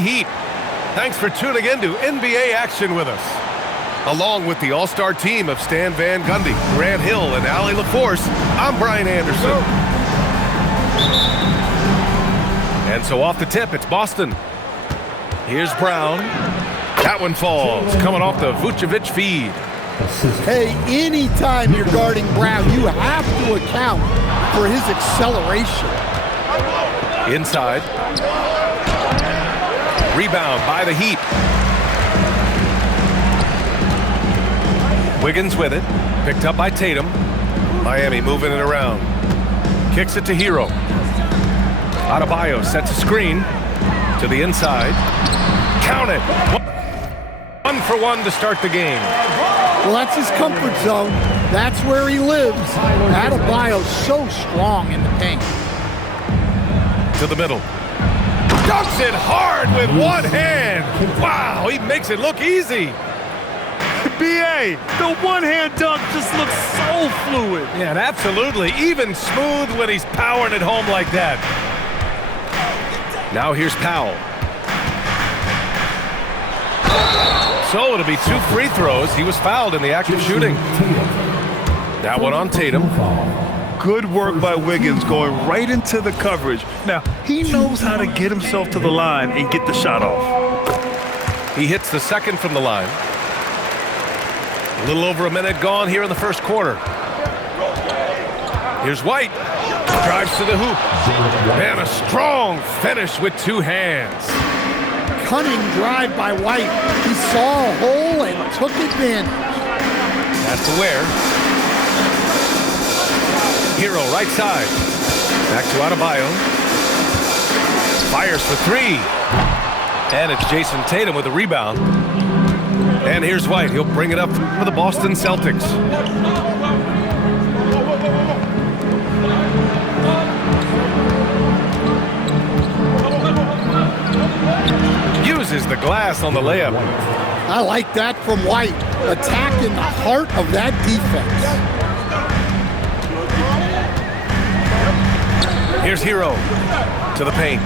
Heat. Thanks for tuning in to NBA action with us. Along with the all-star team of Stan Van Gundy, Grant Hill, and Allie LaForce, I'm Brian Anderson. And so off the tip, it's Boston. Here's Brown. That one falls, coming off the Vucevic feed. Hey, anytime you're guarding Brown, you have to account for his acceleration. Inside. Rebound by the Heat. Wiggins with it. Picked up by Tatum. Miami moving it around. Kicks it to Hero. Adebayo sets a screen to the inside. Count it. 1 for 1 to start the game. Well, that's his comfort zone. That's where he lives. Adebayo's so strong in the paint. To the middle. Dunks it hard with one hand. Wow, he makes it look easy. B.A., the one-hand dunk just looks so fluid. Yeah, and absolutely. Even smooth when he's powering it home like that. Now here's Powell. So it'll be 2 free throws. He was fouled in the act of shooting. That one on Tatum. Good work by Wiggins going right into the coverage. Now, he knows how to get himself to the line and get the shot off. He hits the second from the line. A little over a minute gone here in the first quarter. Here's White. Drives to the hoop. And a strong finish with 2 hands. Cunning drive by White. He saw a hole and took advantage. That's to Ware. Hero right side. Back to Adebayo. Fires for 3. And it's Jason Tatum with a rebound. And here's White. He'll bring it up for the Boston Celtics. Uses the glass on the layup. I like that from White. Attacking the heart of that defense. Here's Hero to the paint.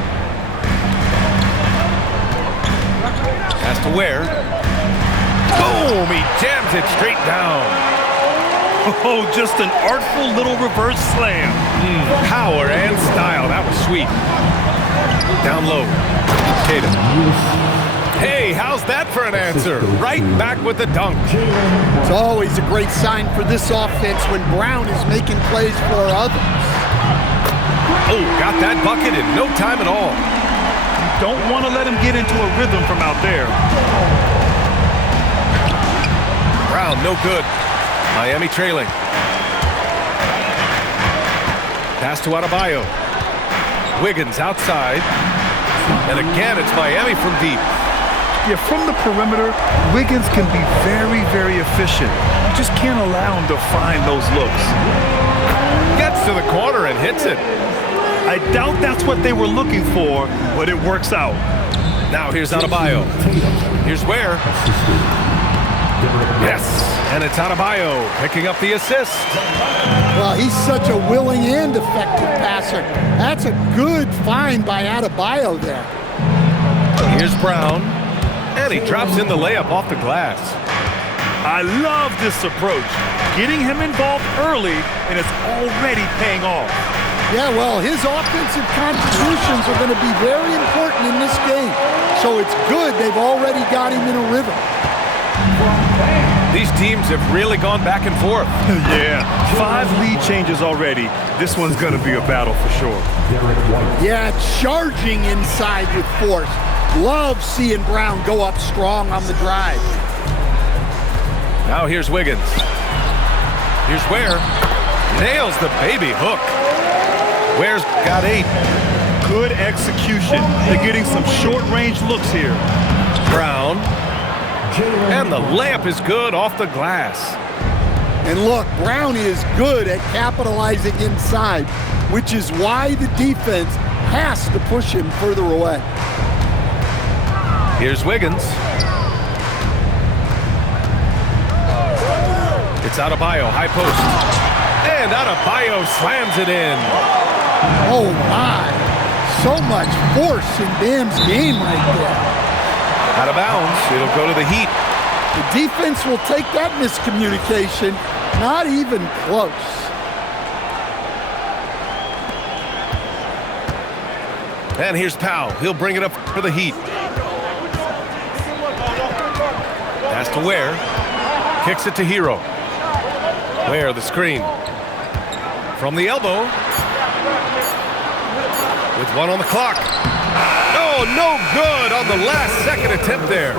Pass to Ware. Boom! He jams it straight down. Oh, just an artful little reverse slam. Power and style. That was sweet. Down low. Tatum. Hey, how's that for an answer? Right back with the dunk. It's always a great sign for this offense when Brown is making plays for others. Oh, got that bucket in no time at all. You don't want to let him get into a rhythm from out there. Brown, no good. Miami trailing. Pass to Adebayo. Wiggins outside. And again, it's Miami from deep. Yeah, from the perimeter, Wiggins can be very, very efficient. You just can't allow him to find those looks. Gets to the corner and hits it. I doubt that's what they were looking for, but it works out. Now here's Adebayo. Here's Ware. Yes, and it's Adebayo picking up the assist. Well, he's such a willing and effective passer. That's a good find by Adebayo there. Here's Brown, and he drops in the layup off the glass. I love this approach. Getting him involved early, and it's already paying off. Yeah, well, his offensive contributions are going to be very important in this game. So it's good they've already got him in a rhythm. These teams have really gone back and forth. Yeah, 5 lead changes already. This one's going to be a battle for sure. Yeah, charging inside with force. Love seeing Brown go up strong on the drive. Now here's Wiggins. Here's Ware. Nails the baby hook. Ware's got 8. Good execution. They're getting some short-range looks here. Brown. And the layup is good off the glass. And look, Brown is good at capitalizing inside, which is why the defense has to push him further away. Here's Wiggins. It's Adebayo, high post. And Adebayo slams it in. Oh, my. So much force in Bam's game right there. Out of bounds. It'll go to the Heat. The defense will take that miscommunication. Not even close. And here's Powell. He'll bring it up for the Heat. Pass to Ware. Kicks it to Hero. Ware, the screen. From the elbow. With one on the clock. Oh, no good on the last second attempt there.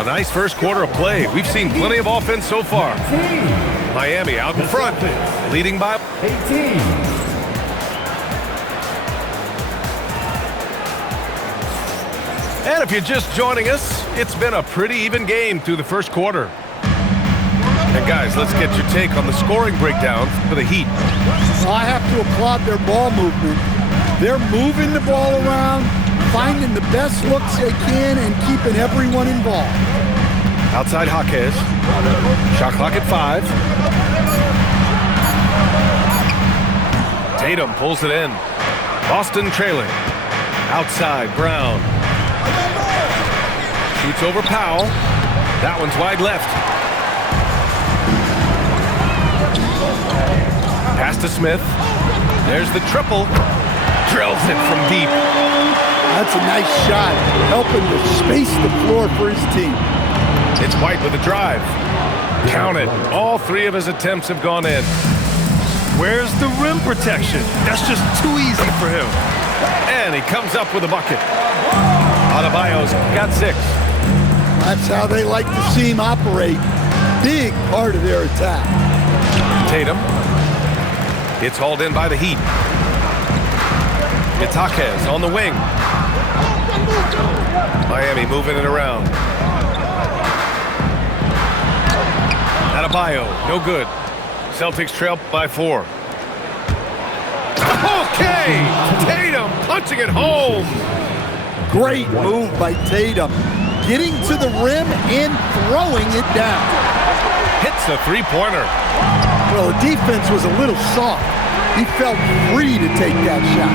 A nice first quarter of play. We've seen plenty of offense so far. Miami out in front, leading by 18. And if you're just joining us, it's been a pretty even game through the first quarter. And guys, let's get your take on the scoring breakdown for the Heat. Well, I have to applaud their ball movement. They're moving the ball around, finding the best looks they can, and keeping everyone involved. Outside Jaquez. Shot clock at 5. Tatum pulls it in. Boston trailing. Outside Brown. Shoots over Powell. That one's wide left. Pass to Smith. There's the triple. Drills it from deep. That's a nice shot, helping to space the floor for his team. It's White with a drive. Count it. All 3 of his attempts have gone in. Where's the rim protection? That's just too easy for him. And he comes up with a bucket. Adebayo's got 6. That's how they like to see him operate. Big part of their attack. Tatum. It's hauled in by the Heat. It's Jaquez on the wing. Miami moving it around. Adebayo, no good. Celtics trail by 4. Okay! Tatum punching it home. Great move by Tatum. Getting to the rim and throwing it down. Hits the three-pointer. Well, the defense was a little soft. He felt free to take that shot.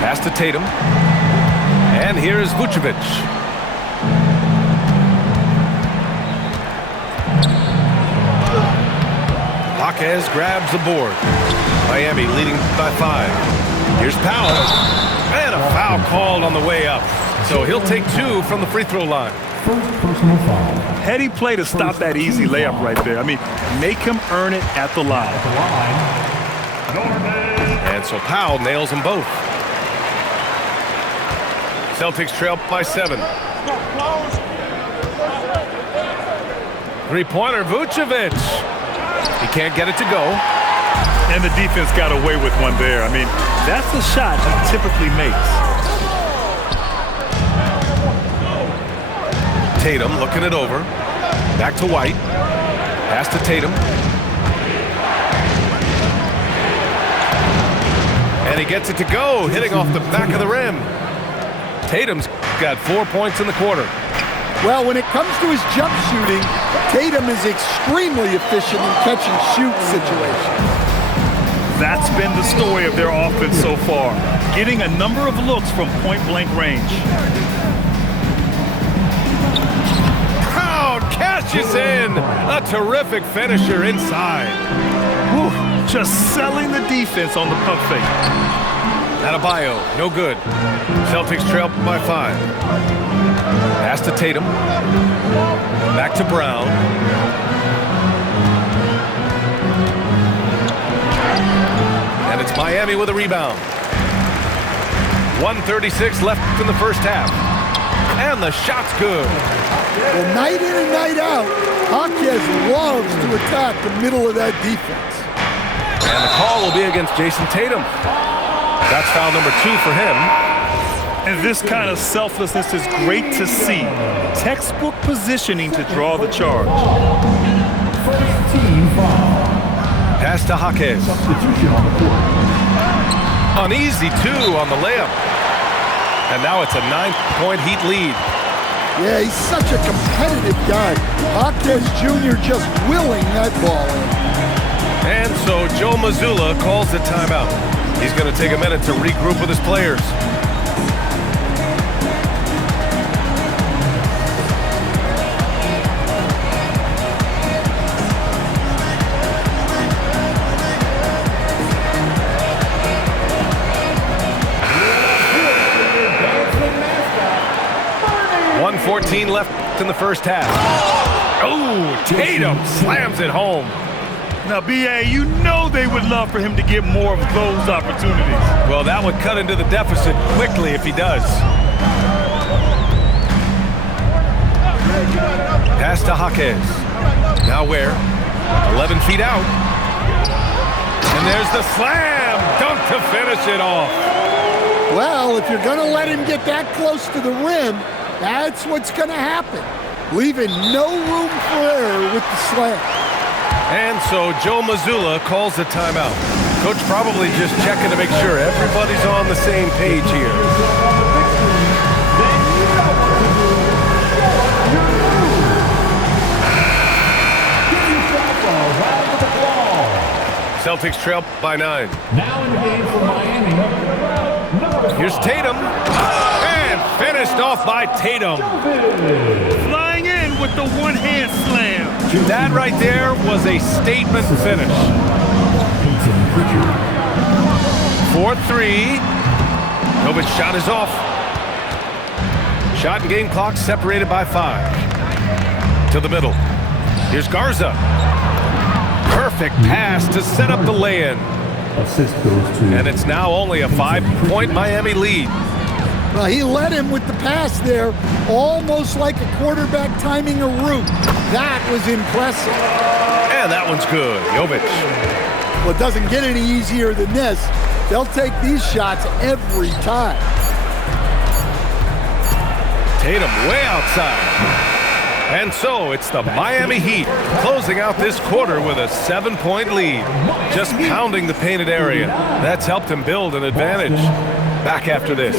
Pass to Tatum. And here's Vucevic. Jaquez grabs the board. Miami leading by 5. Here's Powell. And a foul called on the way up. So he'll take 2 from the free throw line. First personal foul. Heady play to stop that easy layup right there. I mean, make him earn it at the line. And so Powell nails them both. Celtics trail by 7. Three-pointer, Vucevic. He can't get it to go. And the defense got away with one there. I mean, that's the shot he typically makes. Tatum looking it over. Back to White. Pass to Tatum. And he gets it to go, hitting off the back of the rim. Tatum's got 4 points in the quarter. Well, when it comes to his jump shooting, Tatum is extremely efficient in catch-and-shoot situations. That's been the story of their offense so far, getting a number of looks from point-blank range. Crowd cashes in. A terrific finisher inside. Whew, just selling the defense on the pump fake. Adebayo, no good. Celtics trail by 5. Pass to Tatum. Back to Brown. And it's Miami with a rebound. 1:36 left in the first half. And the shot's good. Well, night in and night out, Jaquez loves to attack the middle of that defense. And the call will be against Jason Tatum. That's foul number 2 for him. And this kind of selflessness is great to see. Textbook positioning to draw the charge. First team foul. Pass to Jaquez. Substitution on the court. An easy 2 on the layup. And now it's a 9-point Heat lead. Yeah, he's such a competitive guy. Jaquez Jr. just willing that ball in. And so Joe Mazzulla calls the timeout. He's going to take a minute to regroup with his players. .114 left in the first half. Oh, Tatum slams it home. Now, B.A., you know they would love for him to get more of those opportunities. Well, that would cut into the deficit quickly if he does. Pass to Jaquez. Now where? 11 feet out. And there's the slam. Dunk to finish it off. Well, if you're going to let him get that close to the rim, that's what's going to happen. Leaving no room for error with the slam. And so Joe Mazzulla calls the timeout. Coach probably just checking to make sure everybody's on the same page here. Celtics trail by 9. Now in the game for Miami. Here's Tatum. And finished off by Tatum. Flying in with the one-hand slam. That right there was a statement finish. 4-3. Novic's shot is off. Shot and game clock separated by 5. To the middle. Here's Garza. Perfect pass to set up the lay-in. Assist goes to. And it's now only a 5-point Miami lead. Well, he led him with the pass there, almost like a quarterback timing a route. That was impressive. And that one's good. Jovic. Well, it doesn't get any easier than this. They'll take these shots every time. Tatum way outside. And so it's the Miami Heat closing out this quarter with a 7-point lead. Just pounding the painted area. That's helped him build an advantage. Back after this.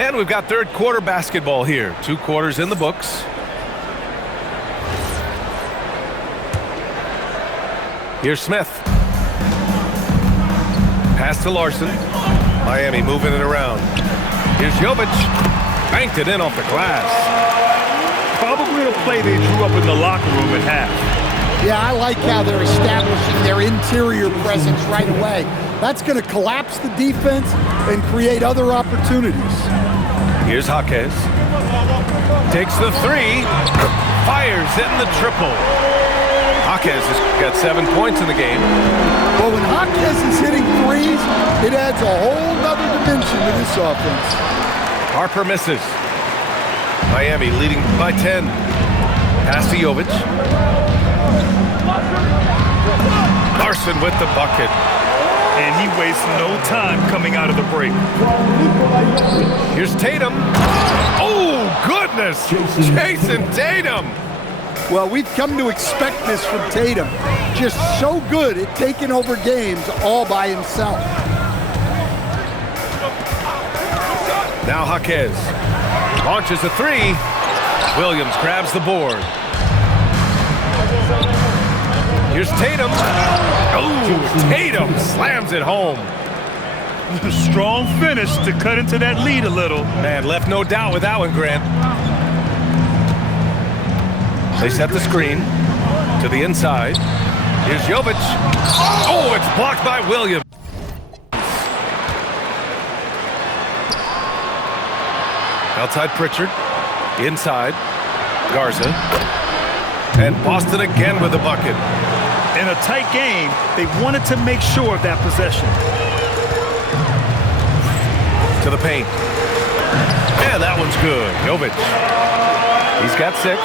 And we've got third quarter basketball here. 2 quarters in the books. Here's Smith. Pass to Larson. Miami moving it around. Here's Jovic. Banked it in off the glass. Probably a play they drew up in the locker room at half. Yeah, I like how they're establishing their interior presence right away. That's going to collapse the defense and create other opportunities. Here's Jaquez. Takes the three. Fires in the triple. Jaquez has got 7 points in the game. Well, when Jaquez is hitting threes, it adds a whole other dimension to this offense. Harper misses. Miami leading by 10. Pass to Jovic. Larson with the bucket. And he wastes no time coming out of the break. Here's Tatum. Oh, goodness! Jason Tatum! Well, we've come to expect this from Tatum. Just so good at taking over games all by himself. Now Jaquez launches a three. Williams grabs the board. Here's Tatum. Oh, Tatum slams it home. Strong finish to cut into that lead a little. Man, left no doubt with that one, Grant. They set the screen to the inside. Here's Jovic. Oh, it's blocked by Williams. Outside Pritchard. Inside. Garza. And Boston again with the bucket. In a tight game, they wanted to make sure of that possession. To the paint. And that one's good. Jovic. He's got 6.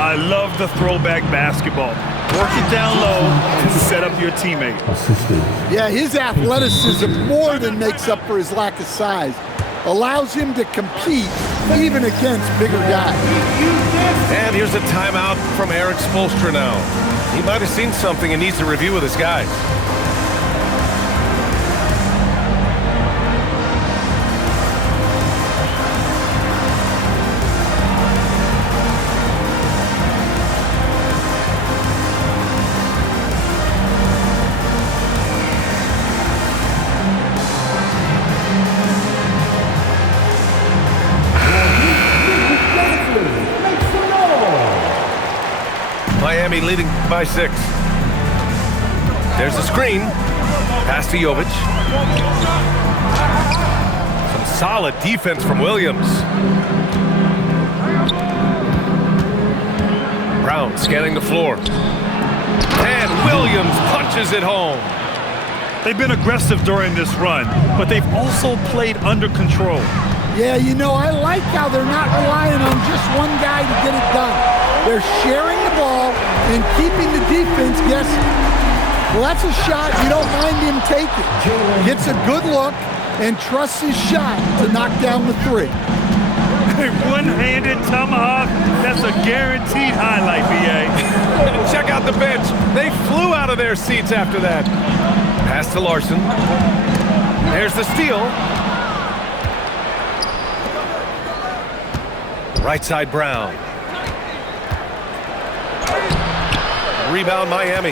I love the throwback basketball. Work it down low and set up your teammate. Yeah, his athleticism more than makes up for his lack of size. Allows him to compete even against bigger guys. And here's a timeout from Eric Spoelstra now. He might have seen something and needs to review with his guys. Miami leading by 6. There's the screen. Pass to Jovic. Some solid defense from Williams. Brown scanning the floor. And Williams punches it home. They've been aggressive during this run, but they've also played under control. Yeah, you know, I like how they're not relying on just one guy to get it done. They're sharing the ball and keeping the defense guessing. Well, that's a shot you don't mind him taking. Gets a good look and trusts his shot to knock down the 3. One-handed tomahawk, that's a guaranteed highlight, BA. Check out the bench. They flew out of their seats after that. Pass to Larson. There's the steal. Right side Brown. Rebound Miami.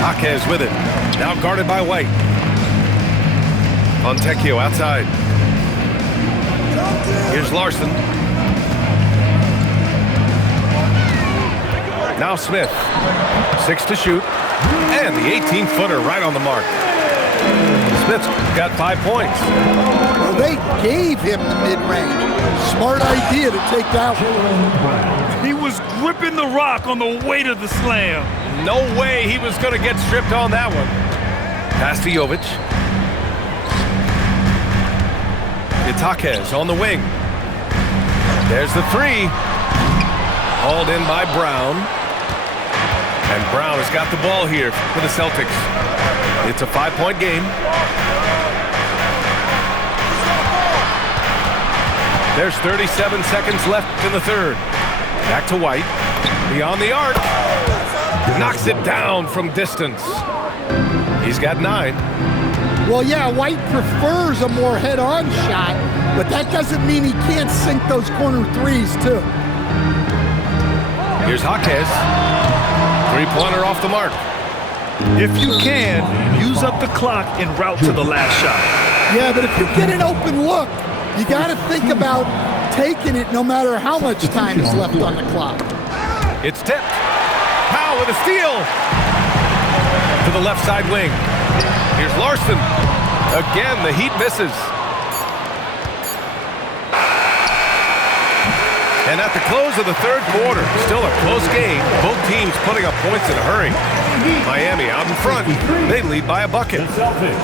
Jaquez with it. Now guarded by White. Fontecchio outside. Here's Larson. Now Smith. 6 to shoot. And the 18-footer right on the mark. Smith's got 5 points. Well, they gave him the mid-range. Smart idea to take that one. He was gripping the rock on the weight of the slam. No way he was going to get stripped on that one. Pass to Jovic. It's Jaquez on the wing. There's the 3. Hauled in by Brown. And Brown has got the ball here for the Celtics. It's a 5-point game. There's 37 seconds left in the third. Back to White. Beyond the arc. Knocks it down from distance. He's got 9. Well, yeah, White prefers a more head-on shot, but that doesn't mean he can't sink those corner 3s, too. Here's Jaquez. Three-pointer off the mark. If you can, use up the clock en route to the last shot. Yeah, but if you get an open look, you got to think about taking it no matter how much time is left on the clock. It's tipped. Powell with a steal. To the left side wing. Here's Larson. Again, the Heat misses. And at the close of the third quarter, still a close game. Both teams putting up points in a hurry. Miami out in front. They lead by a bucket.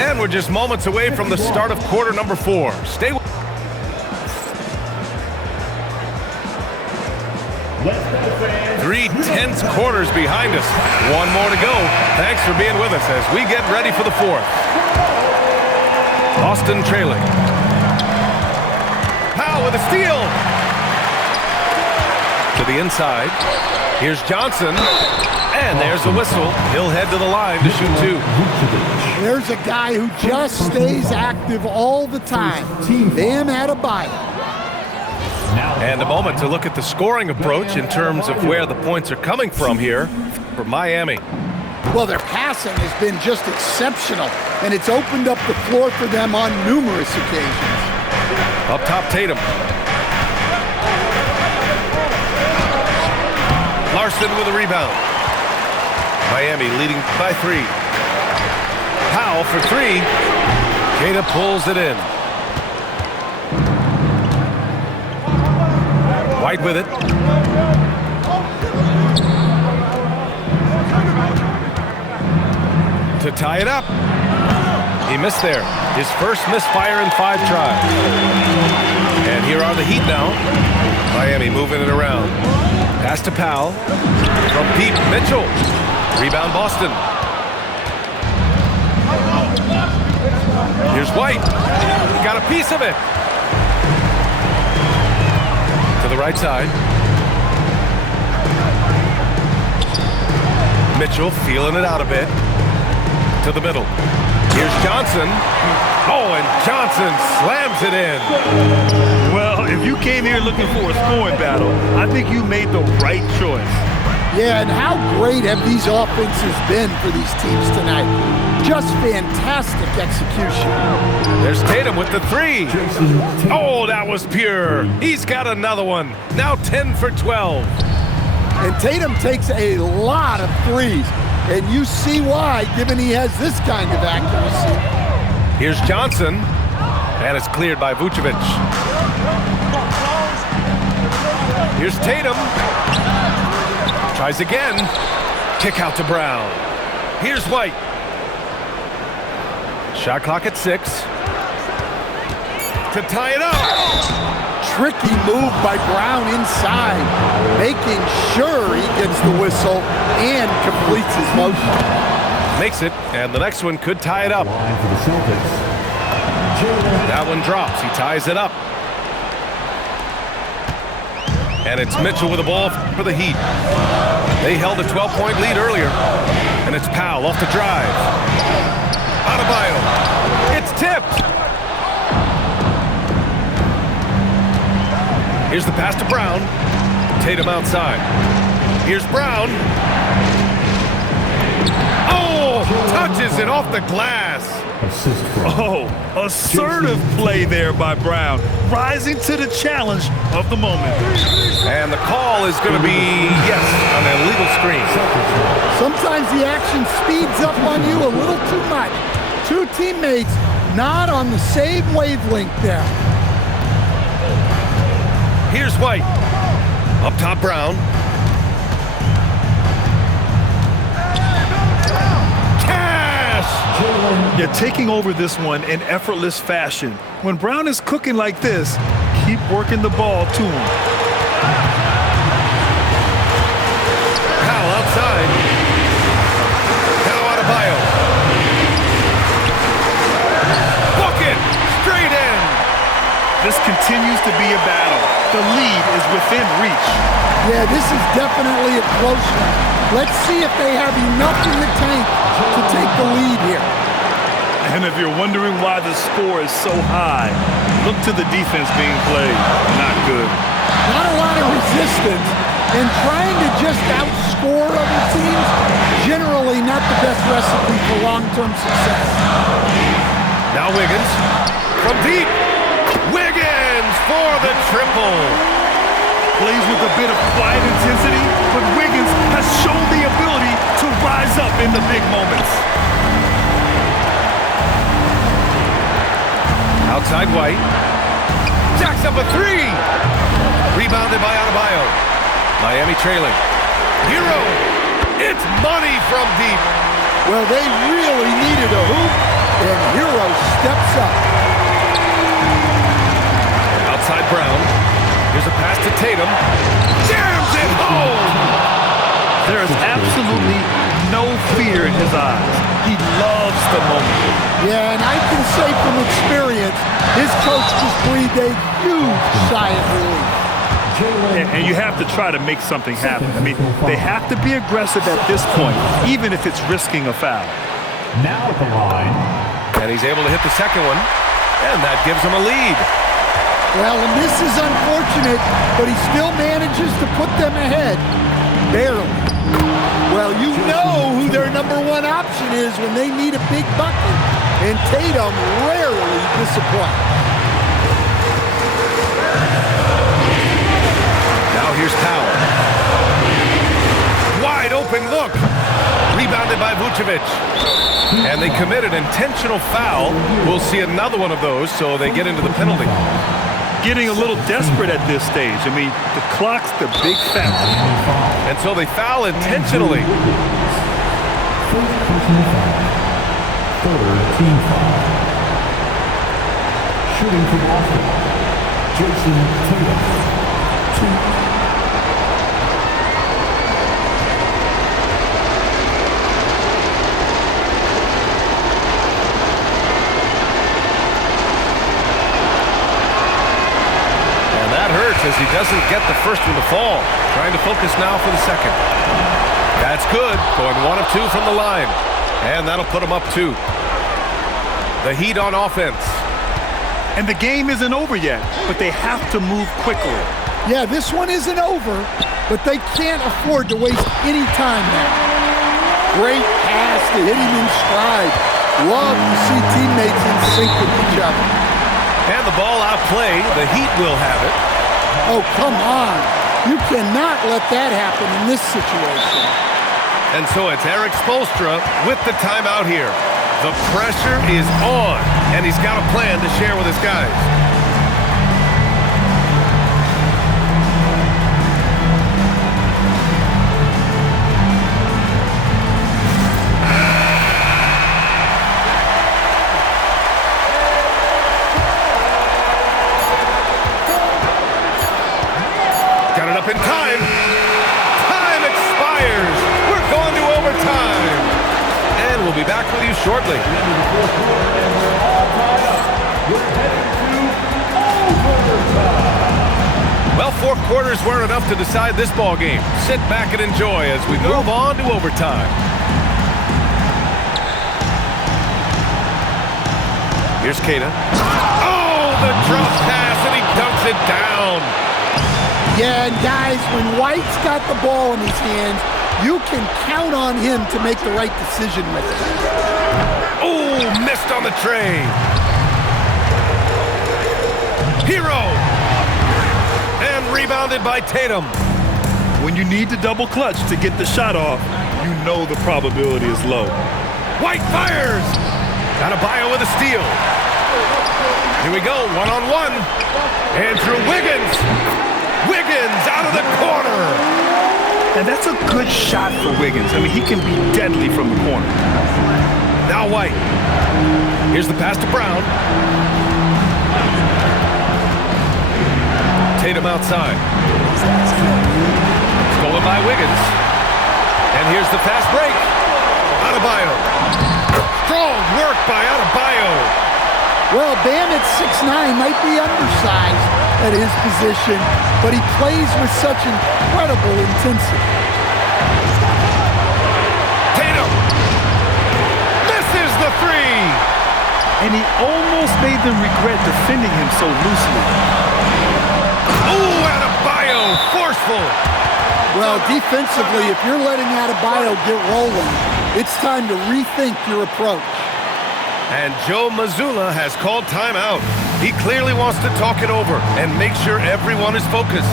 And we're just moments away from the start of quarter number 4. Stay with 3 tense quarters behind us. One more to go. Thanks for being with us as we get ready for the 4th. Boston trailing. Powell with a steal. To the inside. Here's Johnson. And there's the whistle. He'll head to the line to shoot 2. There's a guy who just stays active all the time. Bam Adebayo. And a moment to look at the scoring approach in terms of where the points are coming from here for Miami. Well, their passing has been just exceptional, and it's opened up the floor for them on numerous occasions. Up top, Tatum. Larson with a rebound. Miami leading by 3. Powell for 3. Queta pulls it in. White with it. To tie it up. He missed there. His first misfire in 5 tries. And here are the Heat now. Miami moving it around. Pass to Powell. From Pete Mitchell. Rebound Boston. Here's White. Got a piece of it. To the right side. Mitchell feeling it out a bit. To the middle. Here's Johnson. Oh, and Johnson slams it in. Well, if you came here looking for a scoring battle, I think you made the right choice. Yeah, and how great have these offenses been for these teams tonight? Just fantastic execution. There's Tatum with the 3. Oh, that was pure. He's got another one. Now 10 for 12. And Tatum takes a lot of threes. And you see why, given he has this kind of accuracy. Here's Johnson. And it's cleared by Vucevic. Here's Tatum. Tries again. Kick out to Brown. Here's White. Shot clock at 6. To tie it up. Tricky move by Brown inside, making sure he gets the whistle and completes his motion. Makes it, and the next one could tie it up. That one drops. He ties it up. And it's Mitchell with the ball for the Heat. They held a 12-point lead earlier. And it's Powell off the drive. Adebayo. It's tipped. Here's the pass to Brown. Tatum outside. Here's Brown. Oh, touches it off the glass. Oh, assertive play there by Brown, rising to the challenge of the moment. And the call is going to be, yes, an illegal screen. Sometimes the action speeds up on you a little too much. 2 teammates not on the same wavelength there. Here's White. Up top, Brown. You're taking over this one in effortless fashion. When Brown is cooking like this, keep working the ball to him. Powell outside. Now Adebayo. Bucket! Straight in! This continues to be a battle. The lead is within reach. Yeah, this is definitely a close one. Let's see if they have enough in the tank to take the lead here. And if you're wondering why the score is so high, look to the defense being played. Not good. Not a lot of resistance, and trying to just outscore other teams, generally not the best recipe for long-term success. Now Wiggins from deep. Wiggins for the triple. Plays with a bit of quiet intensity, but Wiggins has shown the ability to rise up in the big moments. Outside White. Jacks up a three. Rebounded by Adebayo. Miami trailing. Hero. It's money from deep. Well, they really needed a hoop, and Hero steps up. Outside Brown. Here's a pass to Tatum. Jams it home! There is absolutely no fear in his eyes. He loves the moment. Yeah, and I can say from experience, his coach just breathed a huge sigh of relief. And you have to try to make something happen. I mean, they have to be aggressive at this point, even if it's risking a foul. Now at the line. And he's able to hit the second one, and that gives him a lead. Well, and this is unfortunate, but he still manages to put them ahead. Barely. Well, you know who their number one option is when they need a big bucket, and Tatum rarely disappoints. Now here's Powell. Wide open look. Rebounded by Vucevic. And they commit an intentional foul. We'll see another one of those, so they get into the penalty. Getting a little desperate at this stage. I mean, the clock's the big factor. And so they foul intentionally. First personal foul. Third team foul. Shooting from Boston. Jason Tatum. As he doesn't get the first one to fall. Trying to focus now for the second. That's good. Going 1 of 2 from the line. And that'll put him up 2. The Heat on offense. And the game isn't over yet, but they have to move quickly. Yeah, this one isn't over, but they can't afford to waste any time now. Great pass to hit him in stride. Love to see teammates in sync with each other. And the ball outplay. The Heat will have it. Oh, come on. You cannot let that happen in this situation. And so it's Eric Spoelstra with the timeout here. The pressure is on, and he's got a plan to share with his guys. In time. Time expires. We're going to overtime. And we'll be back with you shortly. Well, 4 quarters weren't enough to decide this ball game. Sit back and enjoy as we move on to overtime. Here's Keita. Oh, the drop pass, and he dunks it down. Yeah, and guys, when White's got the ball in his hands, you can count on him to make the right decision with it. Oh, missed on the tray. Hero. And rebounded by Tatum. When you need to double clutch to get the shot off, you know the probability is low. White fires. Adebayo with a steal. Here we go, one-on-one. Andrew Wiggins. Wiggins out of the corner. And that's a good shot for Wiggins. I mean, he can be deadly from the corner. Now White. Here's the pass to Brown. Tatum outside. Stolen by Wiggins. And here's the fast break. Adebayo. Strong work by Adebayo. Well, Bam at 6'9" might be undersized at his position, but he plays with such incredible intensity. Tatum misses the 3. And he almost made them regret defending him so loosely. Oh, Adebayo, forceful. Well, defensively, if you're letting Adebayo get rolling, it's time to rethink your approach. And Joe Mazzulla has called timeout. He clearly wants to talk it over and make sure everyone is focused.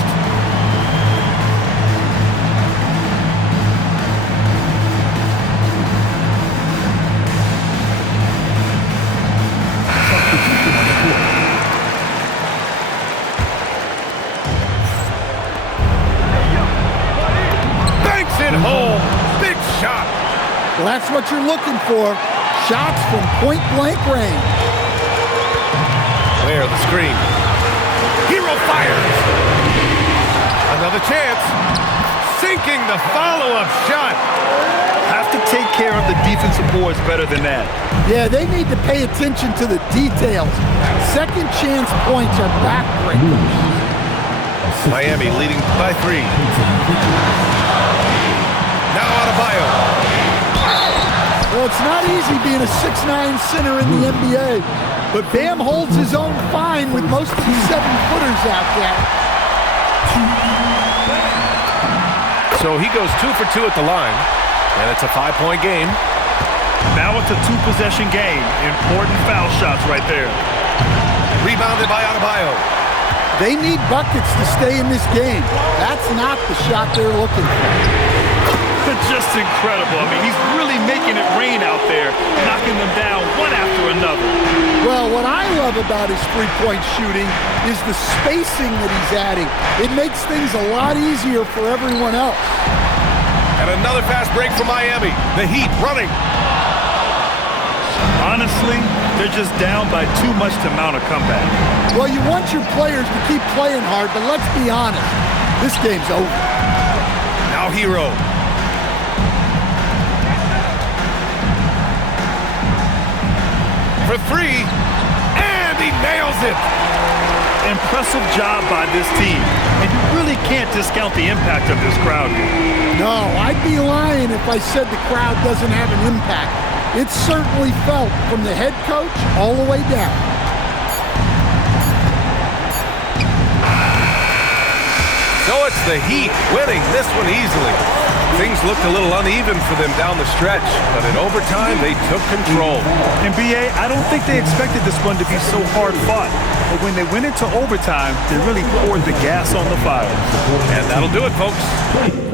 Banks it home. Big shot. Well, that's what you're looking for. Shots from point-blank range. Where the screen. Hero fires. Another chance. Sinking the follow-up shot. Have to take care of the defensive boards better than that. Yeah, they need to pay attention to the details. Second chance points are backbreakers. Miami leading by 3. Now Adebayo. Well, it's not easy being a 6'9" center in the NBA, but Bam holds his own fine with most of these 7-footers out there. So he goes 2 for 2 at the line, and it's a 5-point game. Now it's a 2-possession game. Important foul shots right there. Rebounded by Adebayo. They need buckets to stay in this game. That's not the shot they're looking for. Just incredible. I mean, he's really making it rain out there, knocking them down one after another. Well, what I love about his three-point shooting is the spacing that he's adding. It makes things a lot easier for everyone else. And another fast break for Miami. The Heat running. Honestly, they're just down by too much to mount a comeback. Well, you want your players to keep playing hard, but let's be honest. This game's over. Now Hero. For 3, and he nails it. Impressive job by this team, and you really can't discount the impact of this crowd here. No, I'd be lying if I said the crowd doesn't have an impact. It's certainly felt from the head coach all the way down. So it's the Heat winning this one easily. Things looked a little uneven for them down the stretch, but in overtime, they took control. In BA, I don't think they expected this one to be so hard-fought. But when they went into overtime, they really poured the gas on the fire. And that'll do it, folks.